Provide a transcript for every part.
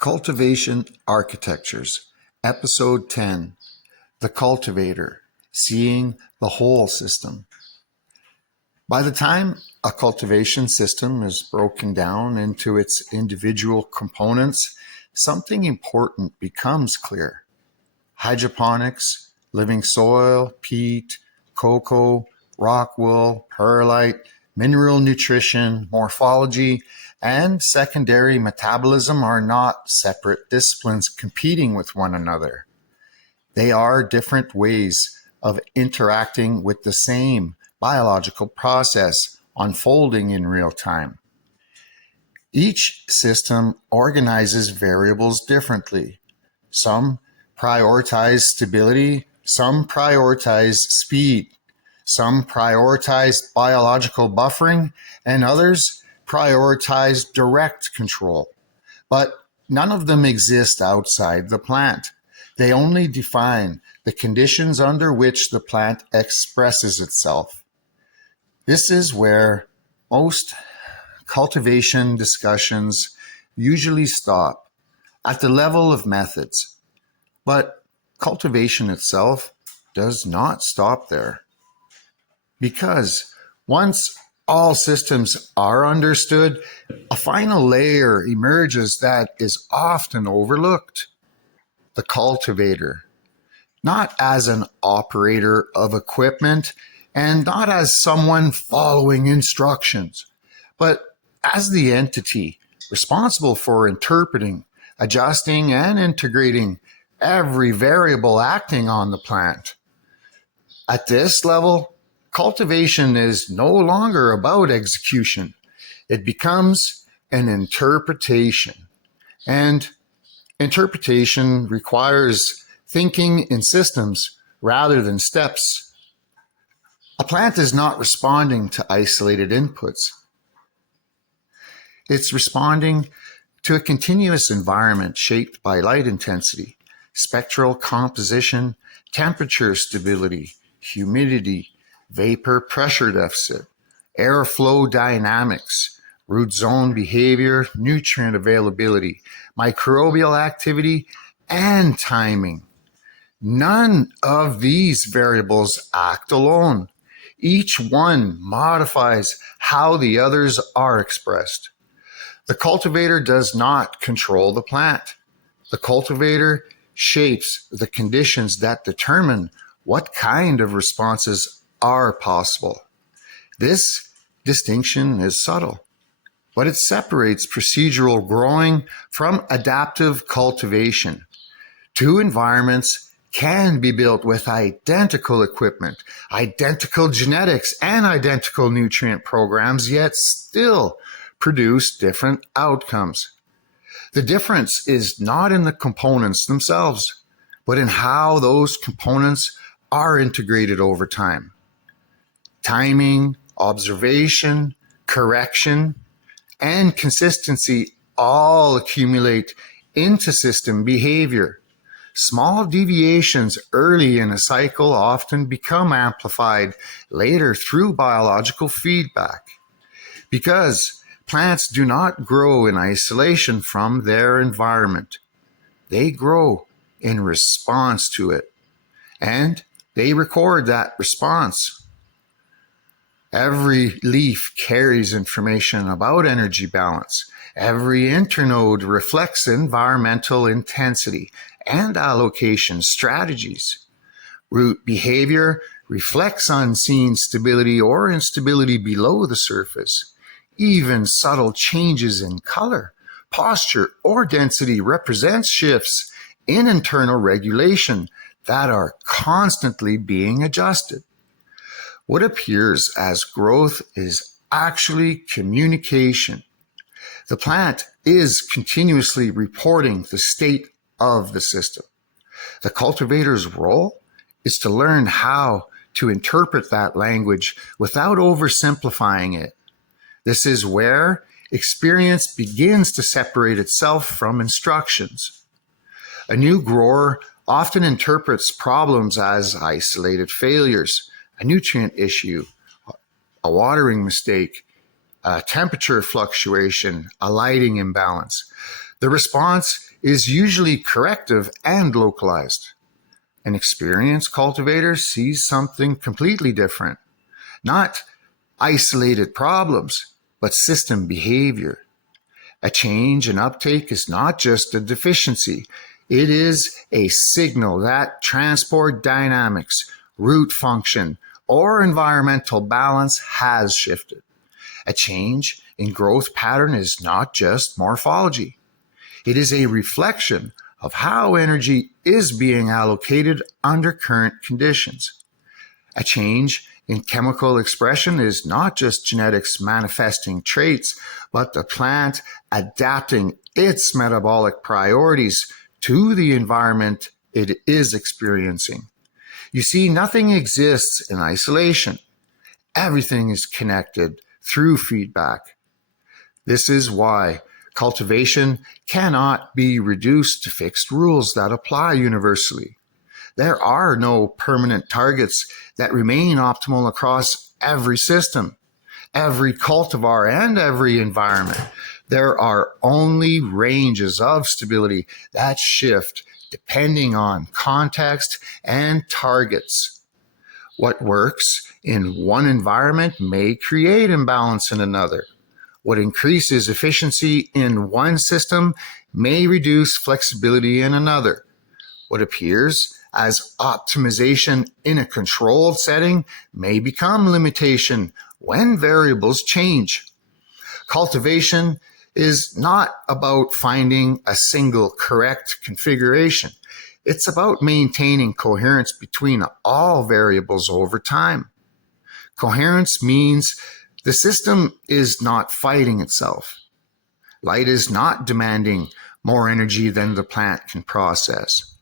Cultivation Architectures, Episode 10, The Cultivator, Seeing the Whole System. By the time a cultivation system is broken down into its individual components, something important becomes clear. Hydroponics, living soil, peat, cocoa, rock wool, perlite, mineral nutrition, morphology, and secondary metabolism are not separate disciplines competing with one another. They are different ways of interacting with the same biological process unfolding in real time. Each system organizes variables differently. Some prioritize stability, some prioritize speed, some prioritize biological buffering, and others prioritize direct control. But none of them exist outside the plant. They only define the conditions under which the plant expresses itself. This is where most cultivation discussions usually stop, at the level of methods. But cultivation itself does not stop there. Because once all systems are understood, a final layer emerges that is often overlooked. The cultivator, not as an operator of equipment and not as someone following instructions, but as the entity responsible for interpreting, adjusting, and integrating every variable acting on the plant. At this level, cultivation is no longer about execution. It becomes an interpretation. And interpretation requires thinking in systems rather than steps. A plant is not responding to isolated inputs. It's responding to a continuous environment shaped by light intensity, spectral composition, temperature stability, humidity, vapor pressure deficit, airflow dynamics, root zone behavior, nutrient availability, microbial activity, and timing. None of these variables act alone. Each one modifies how the others are expressed. The cultivator does not control the plant. The cultivator shapes the conditions that determine what kind of responses are possible. This distinction is subtle, but it separates procedural growing from adaptive cultivation. Two environments can be built with identical equipment, identical genetics, and identical nutrient programs, yet still produce different outcomes. The difference is not in the components themselves, but in how those components are integrated over time. Timing, observation, correction, and consistency all accumulate into system behavior. Small deviations early in a cycle often become amplified later through biological feedback. Because plants do not grow in isolation from their environment. They grow in response to it, and they record that response. Every leaf carries information about energy balance. Every internode reflects environmental intensity and allocation strategies. Root behavior reflects unseen stability or instability below the surface. Even subtle changes in color, posture, or density represents shifts in internal regulation that are constantly being adjusted. What appears as growth is actually communication. The plant is continuously reporting the state of the system. The cultivator's role is to learn how to interpret that language without oversimplifying it. This is where experience begins to separate itself from instructions. A new grower often interprets problems as isolated failures, a nutrient issue, a watering mistake, a temperature fluctuation, a lighting imbalance. The response is usually corrective and localized. An experienced cultivator sees something completely different, not isolated problems, but system behavior. A change in uptake is not just a deficiency, it is a signal that transport dynamics, root function, or environmental balance has shifted. A change in growth pattern is not just morphology. It is a reflection of how energy is being allocated under current conditions. A change in chemical expression is not just genetics manifesting traits, but the plant adapting its metabolic priorities to the environment it is experiencing. You see, nothing exists in isolation. Everything is connected through feedback. This is why cultivation cannot be reduced to fixed rules that apply universally. There are no permanent targets that remain optimal across every system, every cultivar, and every environment. There are only ranges of stability that shift depending on context and targets. What works in one environment may create imbalance in another. What increases efficiency in one system may reduce flexibility in another. What appears as optimization in a controlled setting may become limitation when variables change. Cultivation is not about finding a single correct configuration. It's about maintaining coherence between all variables over time. Coherence means the system is not fighting itself. Light is not demanding more energy than the plant can process.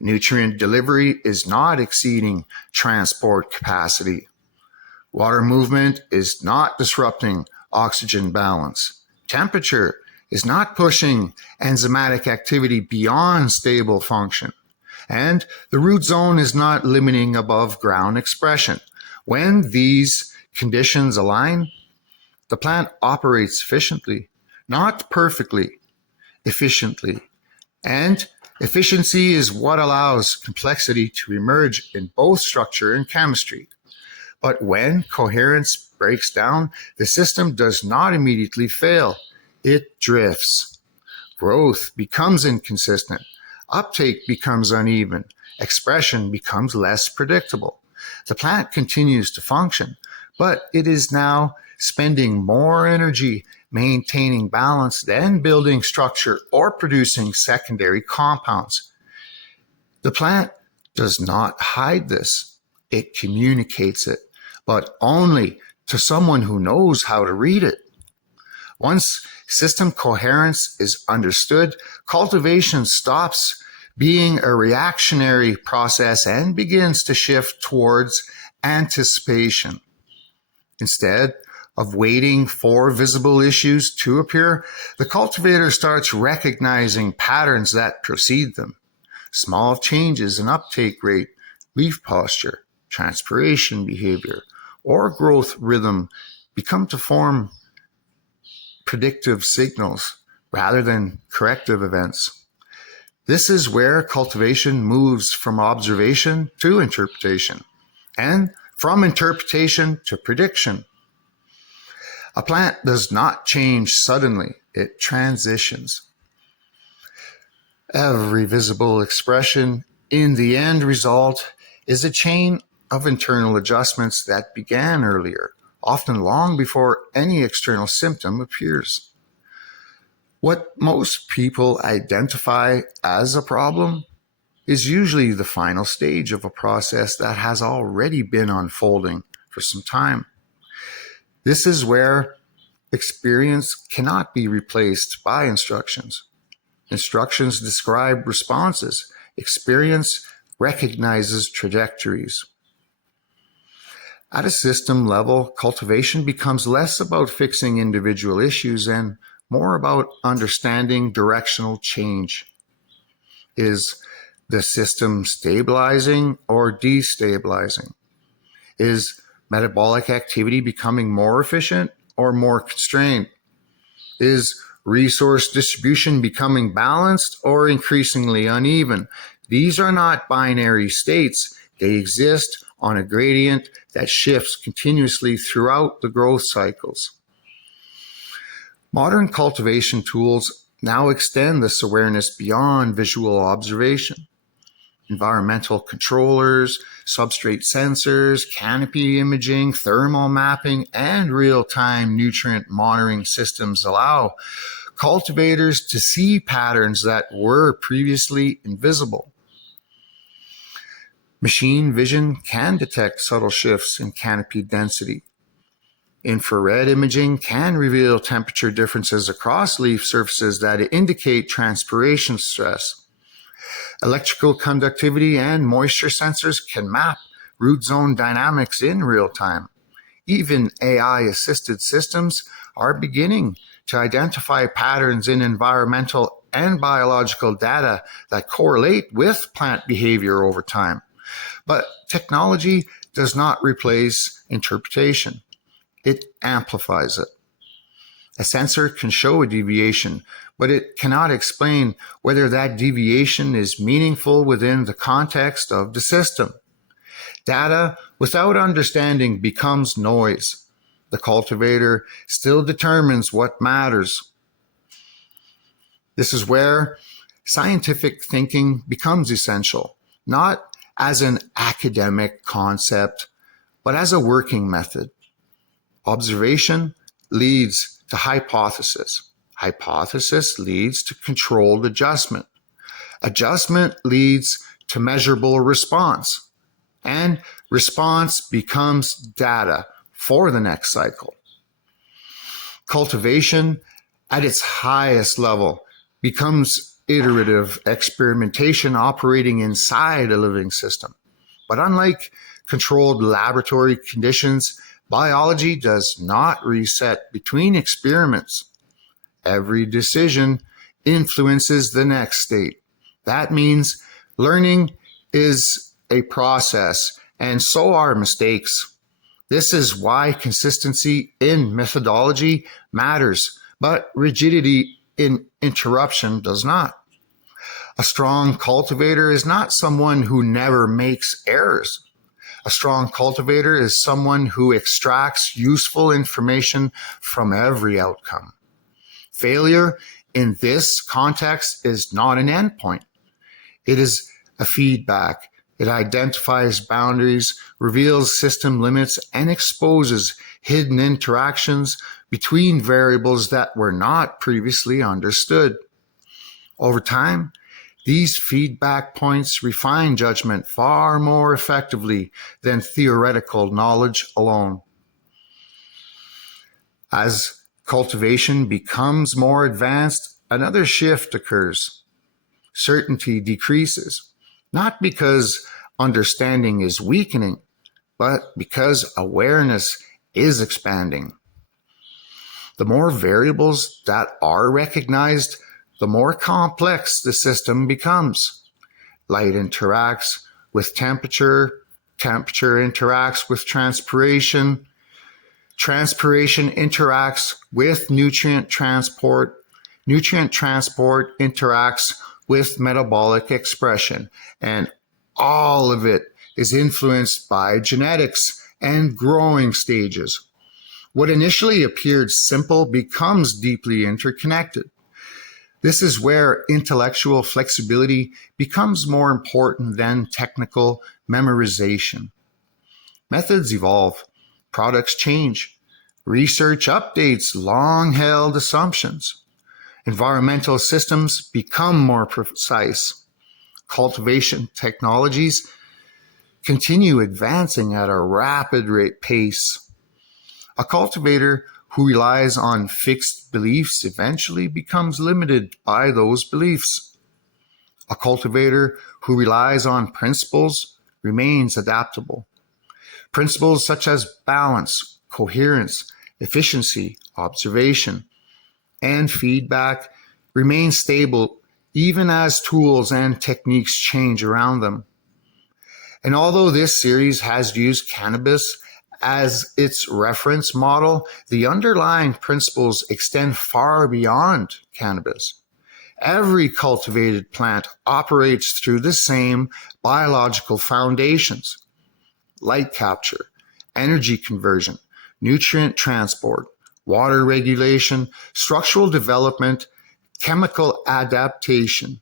Nutrient delivery is not exceeding transport capacity. Water movement is not disrupting oxygen balance. Temperature is not pushing enzymatic activity beyond stable function. And the root zone is not limiting above ground expression. When these conditions align, the plant operates efficiently, not perfectly, efficiently. And efficiency is what allows complexity to emerge in both structure and chemistry. But when coherence breaks down, the system does not immediately fail. It drifts. Growth becomes inconsistent. Uptake becomes uneven. Expression becomes less predictable. The plant continues to function, but it is now spending more energy maintaining balance than building structure or producing secondary compounds. The plant does not hide this. It communicates it, but only to someone who knows how to read it. Once system coherence is understood, cultivation stops being a reactionary process and begins to shift towards anticipation. Instead of waiting for visible issues to appear, the cultivator starts recognizing patterns that precede them. Small changes in uptake rate, leaf posture, transpiration behavior, or growth rhythm become to form predictive signals rather than corrective events. This is where cultivation moves from observation to interpretation, and from interpretation to prediction. A plant does not change suddenly, it transitions. Every visible expression in the end result is a chain of internal adjustments that began earlier, often long before any external symptom appears. What most people identify as a problem is usually the final stage of a process that has already been unfolding for some time. This is where experience cannot be replaced by instructions. Instructions describe responses. Experience recognizes trajectories. At a system level, cultivation becomes less about fixing individual issues and more about understanding directional change. Is the system stabilizing or destabilizing? Is metabolic activity becoming more efficient or more constrained? Is resource distribution becoming balanced or increasingly uneven. These are not binary states. They exist on a gradient that shifts continuously throughout the growth cycles. Modern cultivation tools now extend this awareness beyond visual observation. Environmental controllers, substrate sensors, canopy imaging, thermal mapping, and real-time nutrient monitoring systems allow cultivators to see patterns that were previously invisible. Machine vision can detect subtle shifts in canopy density. Infrared imaging can reveal temperature differences across leaf surfaces that indicate transpiration stress. Electrical conductivity and moisture sensors can map root zone dynamics in real time. Even AI-assisted systems are beginning to identify patterns in environmental and biological data that correlate with plant behavior over time. But technology does not replace interpretation. It amplifies it. A sensor can show a deviation, but it cannot explain whether that deviation is meaningful within the context of the system. Data without understanding becomes noise. The cultivator still determines what matters. This is where scientific thinking becomes essential, not as an academic concept, but as a working method. Observation leads to hypothesis. Hypothesis leads to controlled adjustment. Adjustment leads to measurable response. And response becomes data for the next cycle. Cultivation at its highest level becomes iterative experimentation operating inside a living system. But unlike controlled laboratory conditions, biology does not reset between experiments. Every decision influences the next state. That means learning is a process, and so are mistakes. This is why consistency in methodology matters, but rigidity in interruption does not. A strong cultivator is not someone who never makes errors. A strong cultivator is someone who extracts useful information from every outcome. Failure in this context is not an endpoint. It is a feedback. It identifies boundaries, reveals system limits, and exposes hidden interactions between variables that were not previously understood. Over time, these feedback points refine judgment far more effectively than theoretical knowledge alone. As cultivation becomes more advanced, another shift occurs. Certainty decreases, not because understanding is weakening, but because awareness is expanding. The more variables that are recognized, the more complex the system becomes. Light interacts with temperature, temperature interacts with transpiration, transpiration interacts with nutrient transport interacts with metabolic expression, and all of it is influenced by genetics and growing stages. What initially appeared simple becomes deeply interconnected. This is where intellectual flexibility becomes more important than technical memorization. Methods evolve, products change, research updates long-held assumptions. Environmental systems become more precise. Cultivation technologies continue advancing at a rapid pace. A cultivator who relies on fixed beliefs eventually becomes limited by those beliefs. A cultivator who relies on principles remains adaptable. Principles such as balance, coherence, efficiency, observation, and feedback remain stable even as tools and techniques change around them. And although this series has used cannabis As its reference model, the underlying principles extend far beyond cannabis. Every cultivated plant operates through the same biological foundations: light capture, energy conversion, nutrient transport, water regulation, structural development, chemical adaptation.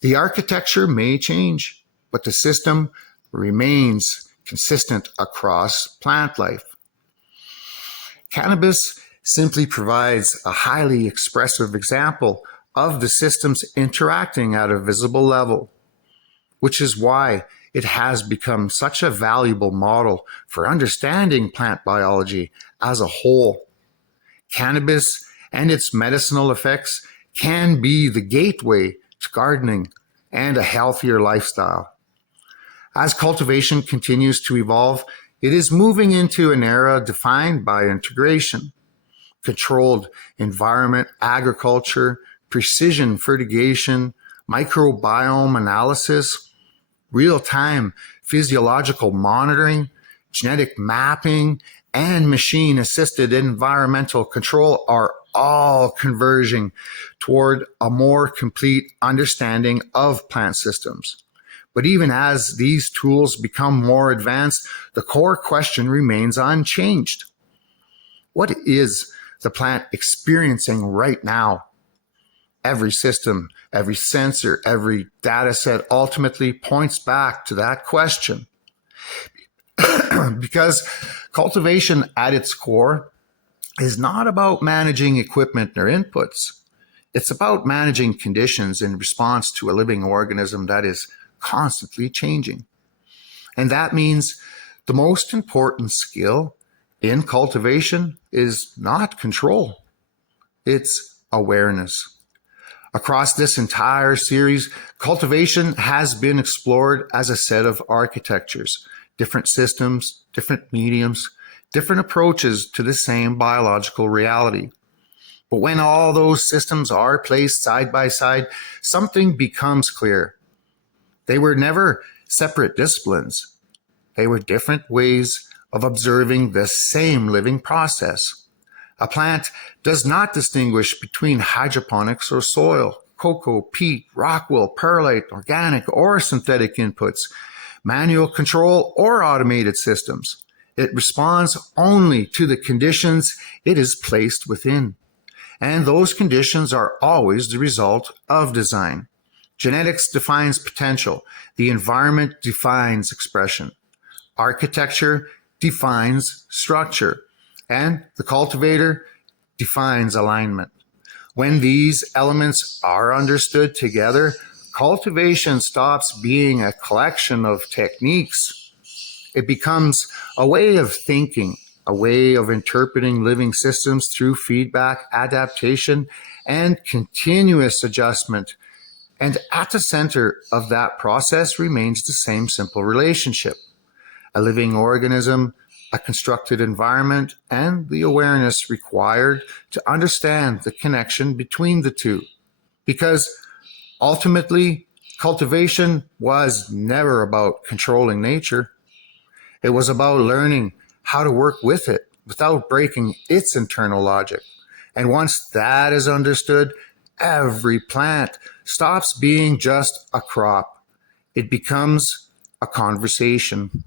The architecture may change, but the system remains consistent across plant life. Cannabis simply provides a highly expressive example of the systems interacting at a visible level, which is why it has become such a valuable model for understanding plant biology as a whole. Cannabis and its medicinal effects can be the gateway to gardening and a healthier lifestyle. As cultivation continues to evolve, it is moving into an era defined by integration, controlled environment agriculture, precision fertigation, microbiome analysis, real-time physiological monitoring, genetic mapping, and machine-assisted environmental control are all converging toward a more complete understanding of plant systems. But even as these tools become more advanced, the core question remains unchanged. What is the plant experiencing right now? Every system, every sensor, every data set ultimately points back to that question. Because cultivation at its core is not about managing equipment or inputs. It's about managing conditions in response to a living organism that is constantly changing. And that means the most important skill in cultivation is not control, it's awareness. Across this entire series, cultivation has been explored as a set of architectures, different systems, different mediums, different approaches to the same biological reality. But when all those systems are placed side by side, something becomes clear. They were never separate disciplines. They were different ways of observing the same living process. A plant does not distinguish between hydroponics or soil, cocoa, peat, rockwool, perlite, organic or synthetic inputs, manual control or automated systems. It responds only to the conditions it is placed within. And those conditions are always the result of design. Genetics defines potential. The environment defines expression. Architecture defines structure. And the cultivator defines alignment. When these elements are understood together, cultivation stops being a collection of techniques. It becomes a way of thinking, a way of interpreting living systems through feedback, adaptation, and continuous adjustment. And at the center of that process remains the same simple relationship: a living organism, a constructed environment, and the awareness required to understand the connection between the two. Because ultimately, cultivation was never about controlling nature. It was about learning how to work with it without breaking its internal logic. And once that is understood, every plant stops being just a crop. It becomes a conversation.